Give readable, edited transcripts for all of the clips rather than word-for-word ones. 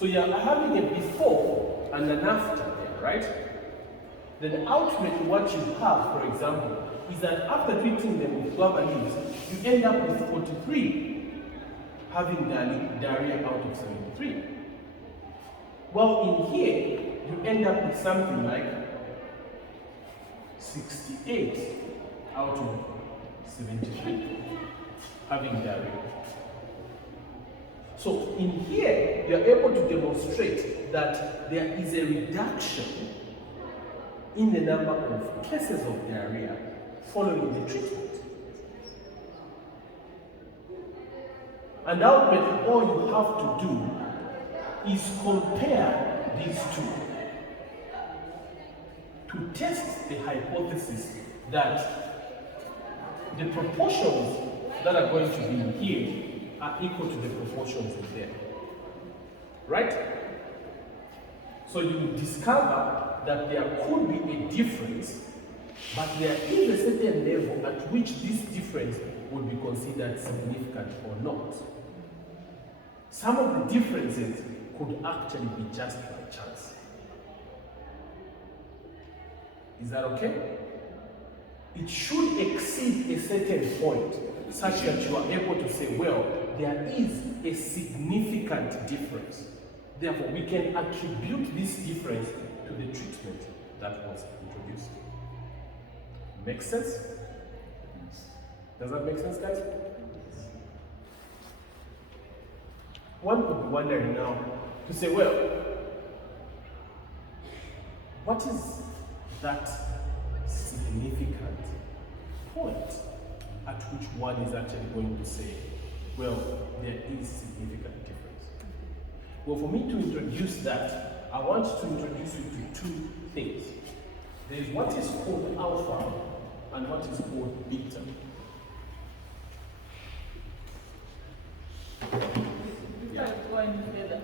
So you're having a before and an after there, right? Then ultimately what you have, for example, is that after treating them with guava leaves, you end up with 43 having diarrhea out of 73. Well, in here, you end up with something like 68 out of 73 having diarrhea. So in here, you're able to demonstrate that there is a reduction in the number of cases of diarrhea following the treatment. And ultimately, all you have to do is compare these two to test the hypothesis that the proportions that are going to be here are equal to the proportions in there. Right? So you will discover that there could be a difference, but there is a certain level at which this difference would be considered significant or not. Some of the differences could actually be just by chance. Is that okay? It should exceed a certain point such that you are able to say, well, there is a significant difference. Therefore, we can attribute this difference to the treatment that was introduced. Make sense? Does that make sense, guys? One could be wondering now to say, well, what is that significant point at which one is actually going to say, well, there is significant difference? Well, for me to introduce that, I want to introduce you to two things. There is what is called alpha and what is called beta. Going together,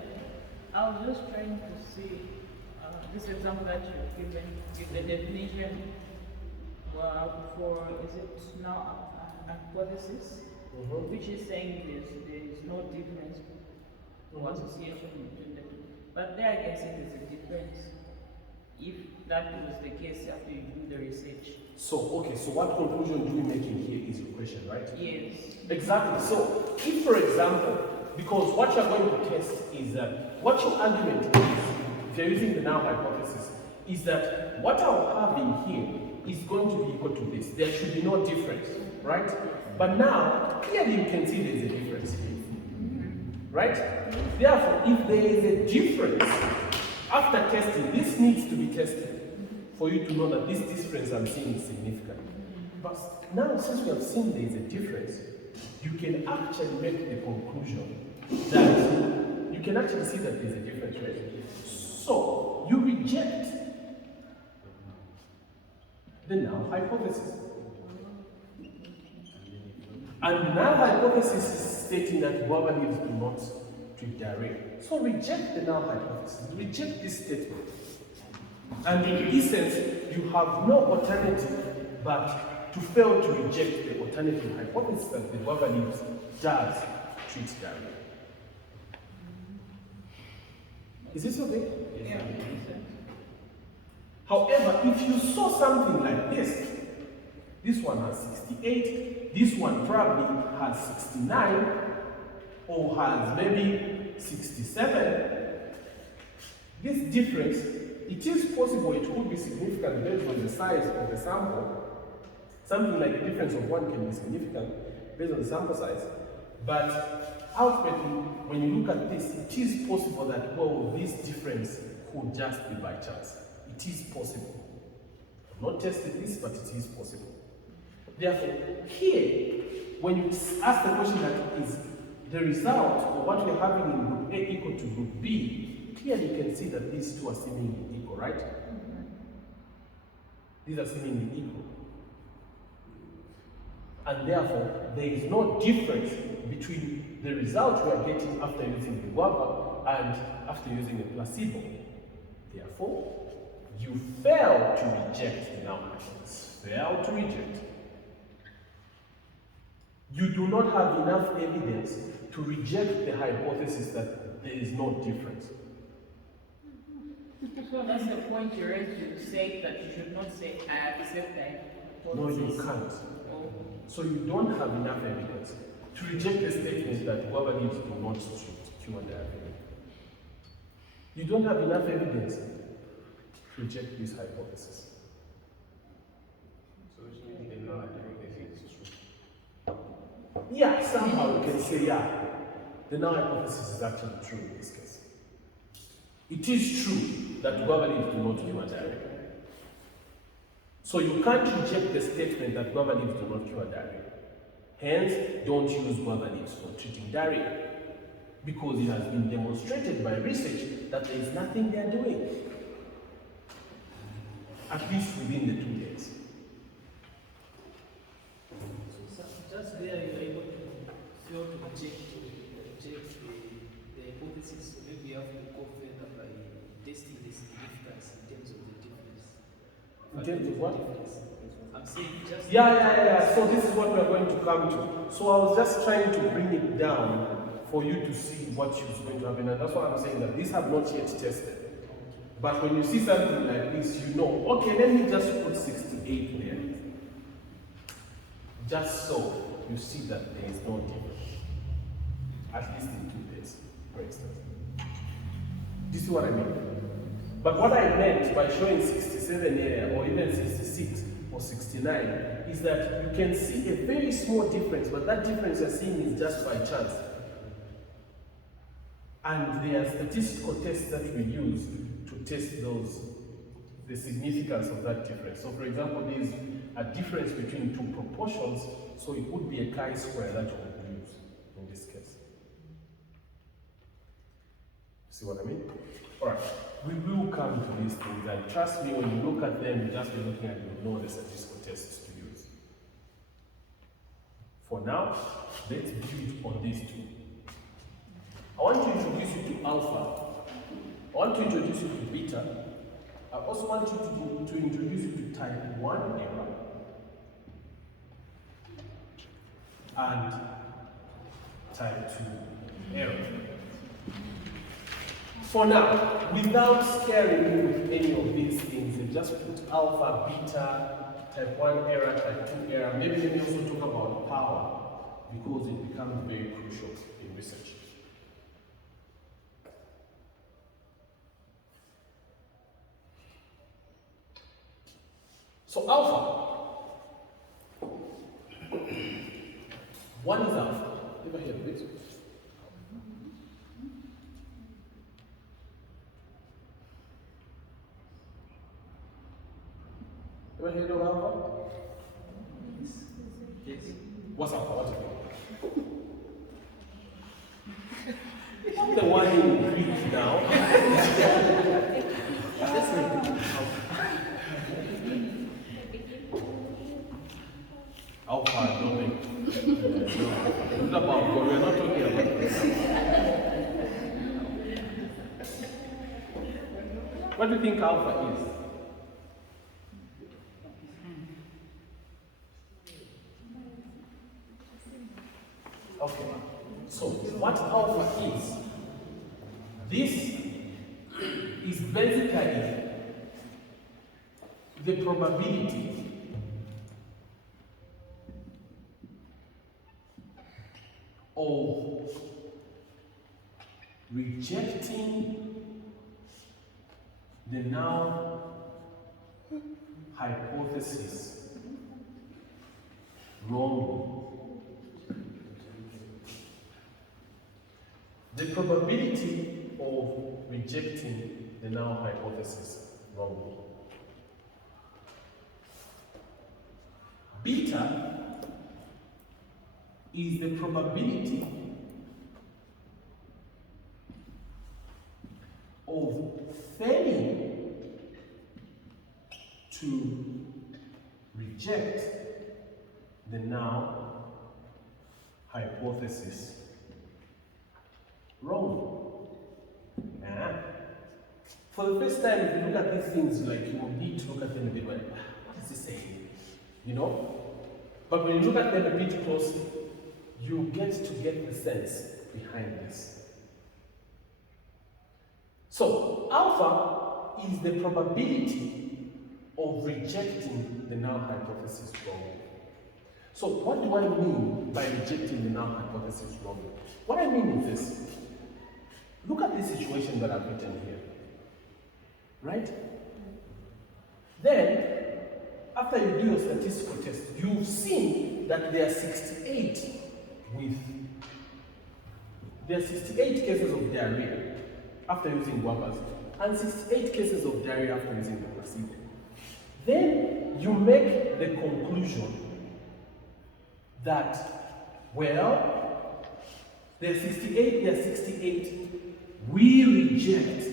I was just trying to see this example that you've given, give the definition for, is it now hypothesis, which is saying there is no difference or association between the two. But there I can say there's a difference if that was the case after you do the research. So, okay, so what conclusion do we make in here is your question, right? Yes. Exactly. So, if for example, because what you're going to test is that what your argument is, if you're using the null hypothesis, is that what I'll have in here is going to be equal to this. There should be no difference, right? But now, clearly you can see there's a difference here, right? Therefore, if there is a difference, after testing, this needs to be tested for you to know that this difference I'm seeing is significant. But now, since we have seen there is a difference, you can actually make the conclusion that you can actually see that there's a difference, right? So, you reject the null hypothesis. And the null hypothesis is stating that guava leaves do not treat diarrhea. So reject the null hypothesis, reject this statement. And in essence, you have no alternative but to fail to reject the alternative hypothesis that the guava leaves does treat diarrhea. Is this okay? Yeah. However, if you saw something like this one has 68, this one probably has 69, or has maybe 67, this difference, it is possible it could be significant based on the size of the sample. Something like the difference of one can be significant based on the sample size. But ultimately, when you look at this, it is possible that, well, this difference could just be by chance. It is possible. I've not tested this, but it is possible. Therefore, here, when you ask the question that is the result of what we're having in group A equal to group B, clearly you can see that these two are seemingly equal, right? These are seemingly equal. And therefore, there is no difference between the result we are getting after using the guava and after using a placebo. Therefore, you fail to reject the null hypothesis. Fail to reject. You do not have enough evidence to reject the hypothesis that there is no difference. So that's the point you raised. You say that you should not say I accept the No, you hypothesis. can't. Oh. So you don't have enough evidence to reject the statement that whoever lives do not cure diarrhea. You don't have enough evidence to reject this hypothesis. So which means the null hypothesis is true. Yeah, somehow you can say, yeah, the null hypothesis is actually true in this case. It is true that guava leaves do not cure diarrhea. So you can't reject the statement that guava leaves do not cure diarrhea. Hence, don't use guava leaves for treating diarrhea, because it has been demonstrated by research that there is nothing they are doing, at least within the 2 days. So just there you are able to fail to reject the hypothesis. So maybe you have to go further by testing the significance in terms of the difference. In terms of what? I'm saying just Yeah. So this is what we are going to come to. So I was just trying to bring it down for you to see what is going to happen. And that's why I'm saying that these have not yet tested. But when you see something like this, you know, okay, let me just put 68 there. Just so you see that there is no difference. At least in 2 days, for instance. Do you see what I mean? But what I meant by showing 67 here, or even 66 or 69, is that you can see a very small difference, but that difference you're seeing is just by chance. And there are statistical tests that we use to test the significance of that difference. So for example, there is a difference between two proportions, so it would be a chi-square that you would use in this case. See what I mean? Alright, we will come to these things, and trust me, when you look at them, you just be looking at you know the statistical tests to use. For now, let's build on these two. I want to introduce you to alpha. I want to introduce you to beta. I also want you to introduce you to type 1 error and type 2 error. For now, without scaring you with any of these things, you just put alpha, beta, type 1 error, type 2 error. Maybe let me also talk about power, because it becomes very crucial in research. So alpha. What is alpha? Ever heard of it? Ever heard of alpha? yes. What's alpha? What is it? I'm the one in Greek now. Alpha, don't make. It's not about God. We're not talking about this. What do you think alpha is? Okay. So, what alpha is? This is basically the probability of rejecting the null hypothesis wrongly. The probability of rejecting the null hypothesis wrongly. Beta is the probability of failing to reject the null hypothesis wrong. For the first time, if you look at these things, like you will need to look at them a bit like, what is this saying? You know? But when you look at them a bit closely, you get to get the sense behind this. So, alpha is the probability of rejecting the null hypothesis wrongly. So what do I mean by rejecting the null hypothesis wrongly? What I mean is this. Look at this situation that I've written here. Right? Then, after you do your statistical test, you've seen that there are 68 cases of diarrhea after using guavas, and 68 cases of diarrhea after using the placebo. Then you make the conclusion that, well, there are 68, we reject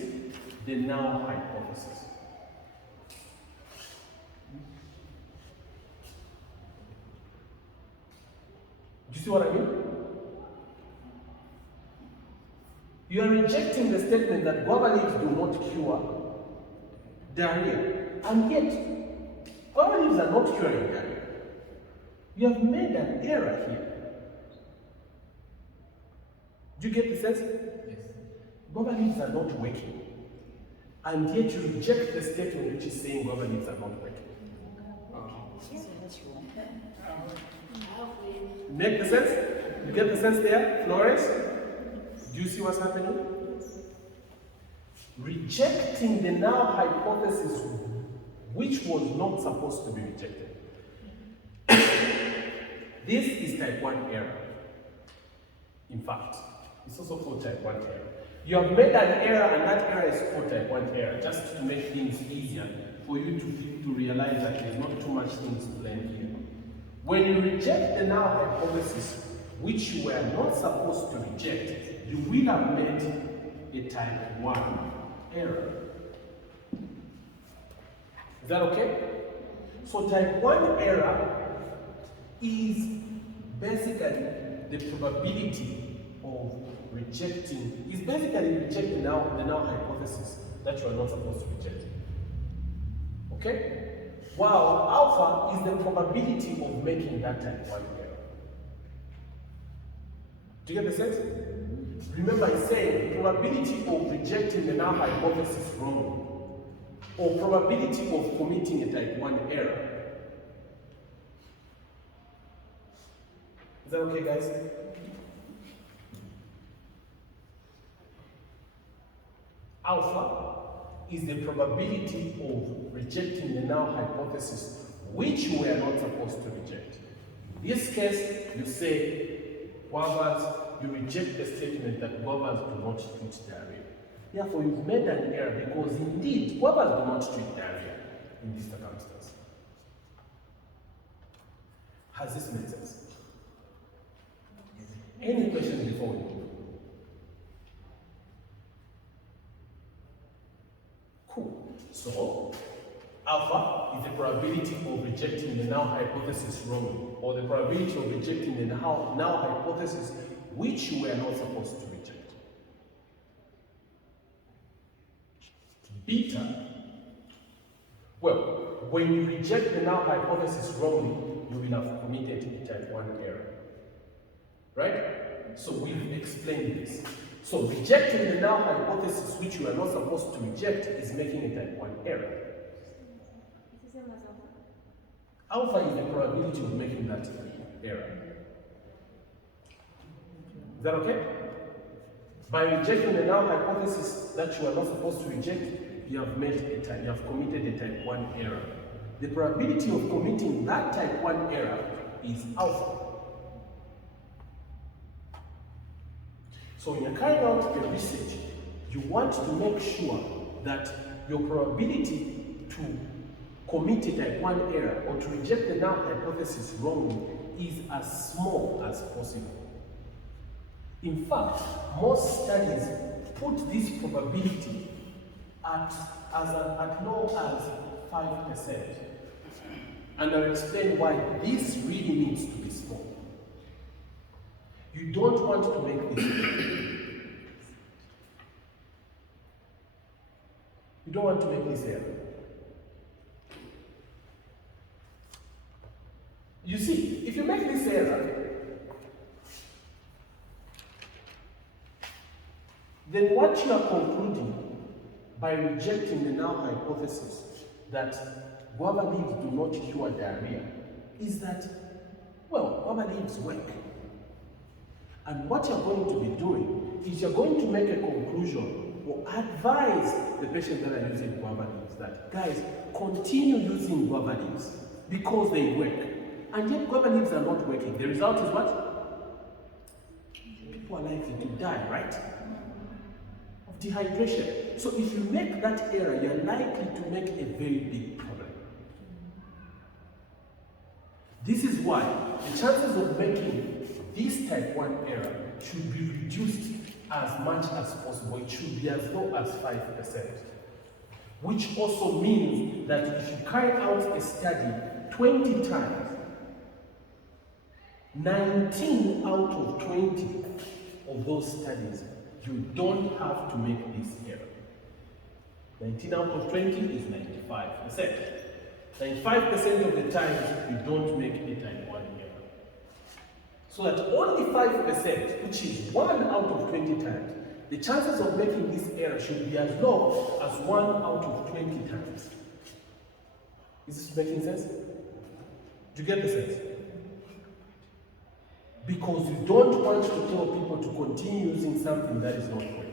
the null hypothesis. Do you see what I mean? You are rejecting the statement that guava leaves do not cure diarrhea, and yet guava leaves are not curing diarrhea. You have made an error here. Do you get the sense? Yes. Guava leaves are not working, and yet you reject the statement which is saying guava leaves are not working. Make the sense? You get the sense there, Flores? Do you see what's happening? Rejecting the null hypothesis, which was not supposed to be rejected. This is type 1 error. In fact, it's also called type 1 error. You have made an error, and that error is called type 1 error, just to make things easier for you to realize that there's not too much things to learn here. When you reject the null hypothesis, which you were not supposed to reject, you will have made a type 1 error. Is that okay? So type 1 error is basically the probability of rejecting, is basically rejecting the null hypothesis that you are not supposed to reject. Okay? While alpha is the probability of making that type 1 error. Do you get the sense? Remember, it's saying the probability of rejecting the null hypothesis wrong, or probability of committing a type 1 error. Is that okay, guys? Alpha is the probability of rejecting the null hypothesis, which you were not supposed to reject. In this case, you say guavas, you reject the statement that guavas do not treat diarrhea. Therefore, you've made an error, because indeed, guavas do not treat diarrhea in this circumstance. Has this made sense? Any questions before we move? Cool. So, alpha is the probability of rejecting the null hypothesis wrongly, or the probability of rejecting the null hypothesis which you were not supposed to reject. Beta, well, when you reject the null hypothesis wrongly, you will have committed a type 1 error. Right? So we've explained this. So rejecting the null hypothesis which you are not supposed to reject is making a type 1 error. Alpha is the probability of making that error. Is that okay? By rejecting the null hypothesis that you are not supposed to reject, you have committed a type 1 error. The probability of committing that type 1 error is alpha. So when you're carrying out your research, you want to make sure that your probability to commit a type 1 error or to reject the null hypothesis wrongly is as small as possible. In fact, most studies put this probability at low as 5%. And I'll explain why this really needs to be small. You don't want to make this error. You don't want to make this error. You see, if you make this error, then what you are concluding by rejecting the null hypothesis that guava leaves do not cure diarrhea is that, well, guava leaves work. And what you're going to be doing is you're going to make a conclusion or advise the patients that are using guava leaves that, guys, continue using guava leaves because they work. And yet guava leaves are not working. The result is what? People are likely to die, right? Of dehydration. So if you make that error, you're likely to make a very big problem. This is why the chances of making this type 1 error should be reduced as much as possible. It should be as low as 5%. Which also means that if you carry out a study 20 times, 19 out of 20 of those studies, you don't have to make this error. 19 out of 20 is 95%. 95% of the times, you don't make a type 1 error. So that only 5%, which is 1 out of 20 times, the chances of making this error should be as low as 1 out of 20 times. Is this making sense? Do you get the sense? Because you don't want to tell people to continue using something that is not working.